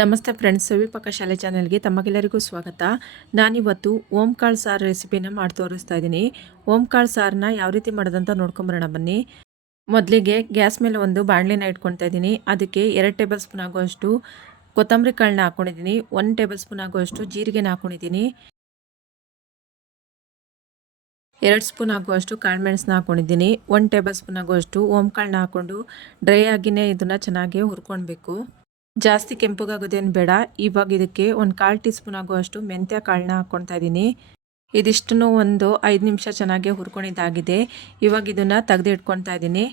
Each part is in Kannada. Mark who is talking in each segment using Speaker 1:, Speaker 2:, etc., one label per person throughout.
Speaker 1: ನಮಸ್ತೆ ಫ್ರೆಂಡ್ಸ್ ಸವಿ ಶಾಲೆ ಚಾನಲ್ಗೆ ತಮಗೆಲ್ಲರಿಗೂ ಸ್ವಾಗತ. ನಾನಿವತ್ತು ಓಂಕಾಳು ಸಾರು ರೆಸಿಪಿನ ಮಾಡಿ ತೋರಿಸ್ತಾ ಇದ್ದೀನಿ. ಓಂಕಾಳು ಸಾರನ್ನ ಯಾವ ರೀತಿ ಮಾಡೋದಂತ ನೋಡ್ಕೊಂಬರೋಣ ಬನ್ನಿ. ಮೊದಲಿಗೆ ಗ್ಯಾಸ್ ಮೇಲೆ ಒಂದು ಬಾಣಲಿನ ಇಟ್ಕೊಳ್ತಾ ಇದ್ದೀನಿ. ಅದಕ್ಕೆ ಎರಡು ಟೇಬಲ್ ಸ್ಪೂನ್ ಆಗುವಷ್ಟು ಕೊತ್ತಂಬರಿ ಕಾಳನ್ನ ಹಾಕ್ಕೊಂಡಿದ್ದೀನಿ ಒಂದು ಟೇಬಲ್ ಸ್ಪೂನ್ ಆಗುವಷ್ಟು ಜೀರಿಗೆನ ಹಾಕ್ಕೊಂಡಿದ್ದೀನಿ ಎರಡು ಸ್ಪೂನ್ ಆಗುವಷ್ಟು ಕಾಳುಮೆಣಸನ್ನ ಹಾಕ್ಕೊಂಡಿದ್ದೀನಿ ಒನ್ ಟೇಬಲ್ ಸ್ಪೂನ್ ಆಗುವಷ್ಟು ಓಂಕಾಳನ್ನ ಹಾಕ್ಕೊಂಡು ಡ್ರೈ ಆಗಿನೇ ಇದನ್ನು ಚೆನ್ನಾಗಿ ಹುರ್ಕೊಳ್ಬೇಕು. ಜಾಸ್ತಿ ಕೆಂಪುಗಾಗೋದೇನು ಬೇಡ. ಇವಾಗ ಇದಕ್ಕೆ ಒಂದು ಕಾಲು ಟೀ ಸ್ಪೂನ್ ಆಗುವಷ್ಟು ಮೆಂತ್ಯ ಕಾಳನ್ನ ಹಾಕ್ಕೊಳ್ತಾ ಇದ್ದೀನಿ. ಇದಿಷ್ಟನ್ನು ಒಂದು ಐದು ನಿಮಿಷ ಚೆನ್ನಾಗಿ ಹುರ್ಕೊಂಡಿದ್ದಾಗಿದೆ. ಇವಾಗ ಇದನ್ನು ತೆಗೆದು ಇಟ್ಕೊಳ್ತಾ ಇದ್ದೀನಿ.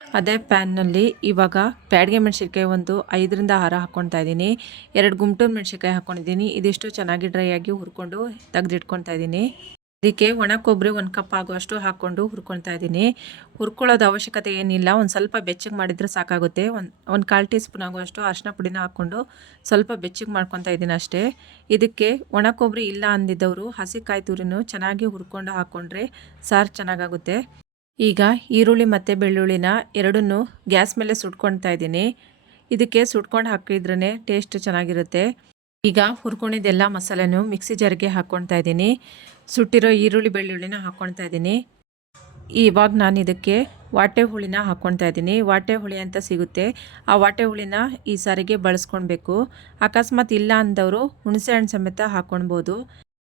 Speaker 1: ಅದೇ ಪ್ಯಾನ್ನಲ್ಲಿ ಇವಾಗ ಪ್ಯಾಡ್ಗೆ ಮೆಣಸಿನ್ಕಾಯಿ ಒಂದು ಐದರಿಂದ ಆರ ಹಾಕ್ಕೊಳ್ತಾ ಇದ್ದೀನಿ. ಎರಡು ಗುಂಟೂರು ಮೆಣಸಿನ್ಕಾಯಿ ಹಾಕ್ಕೊಂಡಿದ್ದೀನಿ ಇದಿಷ್ಟು ಚೆನ್ನಾಗಿ ಡ್ರೈ ಆಗಿ ಹುರ್ಕೊಂಡು ತೆಗೆದಿಟ್ಕೊಳ್ತಾ ಇದ್ದೀನಿ. ಇದಕ್ಕೆ ಒಣ ಕೊಬ್ಬರಿ ಒಂದು ಕಪ್ ಆಗುವಷ್ಟು ಹಾಕ್ಕೊಂಡು ಹುರ್ಕೊಳ್ತಾ ಇದ್ದೀನಿ. ಹುರ್ಕೊಳ್ಳೋದು ಅವಶ್ಯಕತೆ ಏನಿಲ್ಲ, ಒಂದು ಸ್ವಲ್ಪ ಬೆಚ್ಚಗೆ ಮಾಡಿದರೆ ಸಾಕಾಗುತ್ತೆ. ಒಂದು ಒಂದು ಕಾಲು ಟೀ ಸ್ಪೂನ್ ಆಗುವಷ್ಟು ಅರಿಶಿನ ಪುಡಿನ ಹಾಕ್ಕೊಂಡು ಸ್ವಲ್ಪ ಬೆಚ್ಚಗೆ ಮಾಡ್ಕೊತಾ ಇದ್ದೀನಿ ಅಷ್ಟೇ. ಇದಕ್ಕೆ ಒಣ ಕೊಬ್ಬರಿ ಇಲ್ಲ ಅಂದಿದ್ದವರು ಹಸಿ ಕಾಯಿ ತುರಿನೂ ಚೆನ್ನಾಗಿ ಹುರ್ಕೊಂಡು ಹಾಕ್ಕೊಂಡ್ರೆ ಸಾರು ಚೆನ್ನಾಗಾಗುತ್ತೆ. ಈಗ ಈರುಳ್ಳಿ ಮತ್ತು ಬೆಳ್ಳುಳ್ಳಿನ ಎರಡನ್ನೂ ಗ್ಯಾಸ್ ಮೇಲೆ ಸುಟ್ಕೊಳ್ತಾ ಇದ್ದೀನಿ. ಇದಕ್ಕೆ ಸುಟ್ಕೊಂಡು ಹಾಕಿದ್ರೇ ಟೇಸ್ಟ್ ಚೆನ್ನಾಗಿರುತ್ತೆ. ಈಗ ಹುರ್ಕೊಂಡಿದ್ದೆಲ್ಲ ಮಸಾಲೆನೂ ಮಿಕ್ಸಿ ಜಾರಿಗೆ ಹಾಕ್ಕೊಳ್ತಾ ಇದ್ದೀನಿ. ಸುಟ್ಟಿರೋ ಈರುಳ್ಳಿ ಬೆಳ್ಳುಳ್ಳಿನ ಹಾಕ್ಕೊಳ್ತಾ ಇದ್ದೀನಿ. ಇವಾಗ ನಾನು ಇದಕ್ಕೆ ವಾಟೆ ಹುಳಿನ ಹಾಕ್ಕೊಳ್ತಾ ಇದ್ದೀನಿ. ವಾಟೆ ಹುಳಿ ಅಂತ ಸಿಗುತ್ತೆ. ಆ ವಾಟೆ ಹುಳಿನ ಈ ಸಾರಿಗೆ ಬಳಸ್ಕೊಳ್ಬೇಕು. ಅಕಸ್ಮಾತ್ ಇಲ್ಲ ಅಂದವರು ಹುಣಸೆ ಹಣ್ಣು ಸಮೇತ ಹಾಕ್ಕೊಳ್ಬೋದು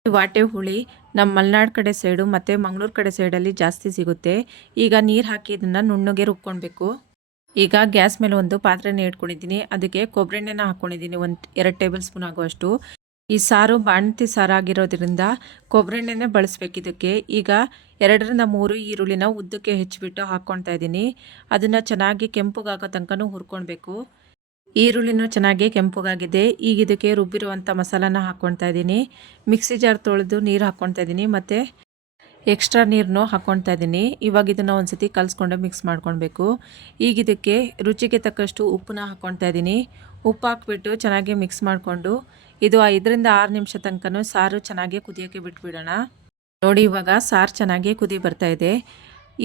Speaker 1: ವಾಟೆ ಹುಳಿ ನಮ್ಮ ಮಲೆನಾಡು ಕಡೆ ಸೈಡು ಮತ್ತು ಮಂಗಳೂರು ಕಡೆ ಸೈಡಲ್ಲಿ ಜಾಸ್ತಿ ಸಿಗುತ್ತೆ. ಈಗ ನೀರು ಹಾಕಿ ಇದನ್ನು ನುಣ್ಣಗೆ ರುಬ್ಕೊಳ್ಬೇಕು. ಈಗ ಗ್ಯಾಸ್ ಮೇಲೆ ಒಂದು ಪಾತ್ರೆನ ಇಟ್ಕೊಂಡಿದ್ದೀನಿ. ಅದಕ್ಕೆ ಕೊಬ್ಬರಿ ಎಣ್ಣೆನ ಹಾಕ್ಕೊಂಡಿದ್ದೀನಿ ಒಂದು ಎರಡು ಟೇಬಲ್ ಸ್ಪೂನ್ ಆಗುವಷ್ಟು. ಈ ಸಾರು ಬಾಂತಿ ಸಾರು ಆಗಿರೋದ್ರಿಂದ ಕೊಬ್ಬರಿ ಎಣ್ಣೆನೇ ಬಳಸ್ಬೇಕು ಇದಕ್ಕೆ. ಈಗ ಎರಡರಿಂದ ಮೂರು ಈರುಳ್ಳಿನ ಉದ್ದಕ್ಕೆ ಹೆಚ್ಚಿಬಿಟ್ಟು ಹಾಕ್ಕೊಳ್ತಾ ಇದ್ದೀನಿ. ಅದನ್ನು ಚೆನ್ನಾಗಿ ಕೆಂಪುಗಾಗೋ ತನಕನೂ ಹುರ್ಕೊಳ್ಬೇಕು. ಈರುಳ್ಳಿನೂ ಚೆನ್ನಾಗಿ ಕೆಂಪುಗಾಗಿದೆ. ಈಗ ಇದಕ್ಕೆ ರುಬ್ಬಿರುವಂಥ ಮಸಾಲಾನ ಹಾಕ್ಕೊಳ್ತಾ ಇದ್ದೀನಿ. ಮಿಕ್ಸಿ ಜಾರ್ ತೊಳೆದು ನೀರು ಹಾಕ್ಕೊಳ್ತಾ ಇದ್ದೀನಿ. ಮತ್ತು ಎಕ್ಸ್ಟ್ರಾ ನೀರನ್ನು ಹಾಕ್ಕೊಳ್ತಾ ಇದ್ದೀನಿ. ಇವಾಗ ಇದನ್ನು ಒಂದು ಸತಿ ಕಲಿಸ್ಕೊಂಡು ಮಿಕ್ಸ್ ಮಾಡ್ಕೊಳ್ಬೇಕು. ಈಗ ಇದಕ್ಕೆ ರುಚಿಗೆ ತಕ್ಕಷ್ಟು ಉಪ್ಪನ್ನ ಹಾಕ್ಕೊಳ್ತಾ ಇದ್ದೀನಿ. ಉಪ್ಪು ಹಾಕ್ಬಿಟ್ಟು ಚೆನ್ನಾಗಿ ಮಿಕ್ಸ್ ಮಾಡಿಕೊಂಡು ಇದು ಐದರಿಂದ ಆರು ನಿಮಿಷ ತನಕ ಸಾರು ಚೆನ್ನಾಗಿ ಕುದಿಯೋಕ್ಕೆ ಬಿಟ್ಬಿಡೋಣ. ನೋಡಿ ಇವಾಗ ಸಾರು ಚೆನ್ನಾಗಿ ಕುದಿ ಬರ್ತಾ ಇದೆ.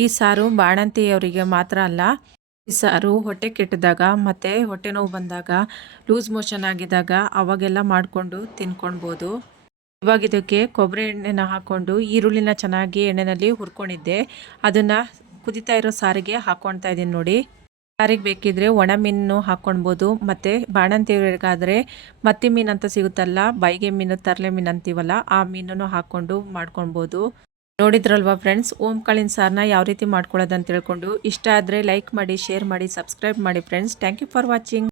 Speaker 1: ಈ ಸಾರು ಬಾಣಂತಿಯವರಿಗೆ ಮಾತ್ರ ಅಲ್ಲ, ಈ ಸಾರು ಹೊಟ್ಟೆ ಕೆಟ್ಟಿದಾಗ ಮತ್ತು ಹೊಟ್ಟೆ ನೋವು ಬಂದಾಗ, ಲೂಸ್ ಮೋಷನ್ ಆಗಿದ್ದಾಗ ಅವಾಗೆಲ್ಲ ಮಾಡಿಕೊಂಡು ತಿನ್ಕೊಳ್ಬೋದು. ಇವಾಗ ಇದಕ್ಕೆ ಕೊಬ್ಬರಿ ಎಣ್ಣೆನ ಹಾಕ್ಕೊಂಡು ಈರುಳ್ಳಿನ ಚೆನ್ನಾಗಿ ಎಣ್ಣೆನಲ್ಲಿ ಹುರ್ಕೊಂಡಿದ್ದೆ. ಅದನ್ನು ಕುದಿತಾ ಇರೋ ಸಾರಿಗೆ ಹಾಕ್ಕೊಳ್ತಾ ಇದ್ದೀನಿ ನೋಡಿ. ಸಾರಿಗೆ ಬೇಕಿದ್ರೆ ಒಣ ಮೀನು ಹಾಕ್ಕೊಳ್ಬೋದು ಮತ್ತು ಬಾಣಂತಿಯರಿಗಾದರೆ ಮತ್ತಿ ಮೀನು ಅಂತ ಸಿಗುತ್ತಲ್ಲ ಬೈಗೆ ಮೀನು, ತರಲೆ ಮೀನು ಅಂತೀವಲ್ಲ, ಆ ಮೀನನ್ನು ಹಾಕ್ಕೊಂಡು ಮಾಡ್ಕೊಳ್ಬೋದು ನೋಡಿದ್ರಲ್ವಾ ಫ್ರೆಂಡ್ಸ್, ಓಂ ಕಾಳಿನ ಸಾರನ್ನ ಯಾವ ರೀತಿ ಮಾಡ್ಕೊಳ್ಳೋದು ಅಂತ ತಿಳ್ಕೊಂಡು ಇಷ್ಟ ಆದರೆ ಲೈಕ್ ಮಾಡಿ, ಶೇರ್ ಮಾಡಿ, ಸಬ್ಸ್ಕ್ರೈಬ್ ಮಾಡಿ friends. Thank you for watching.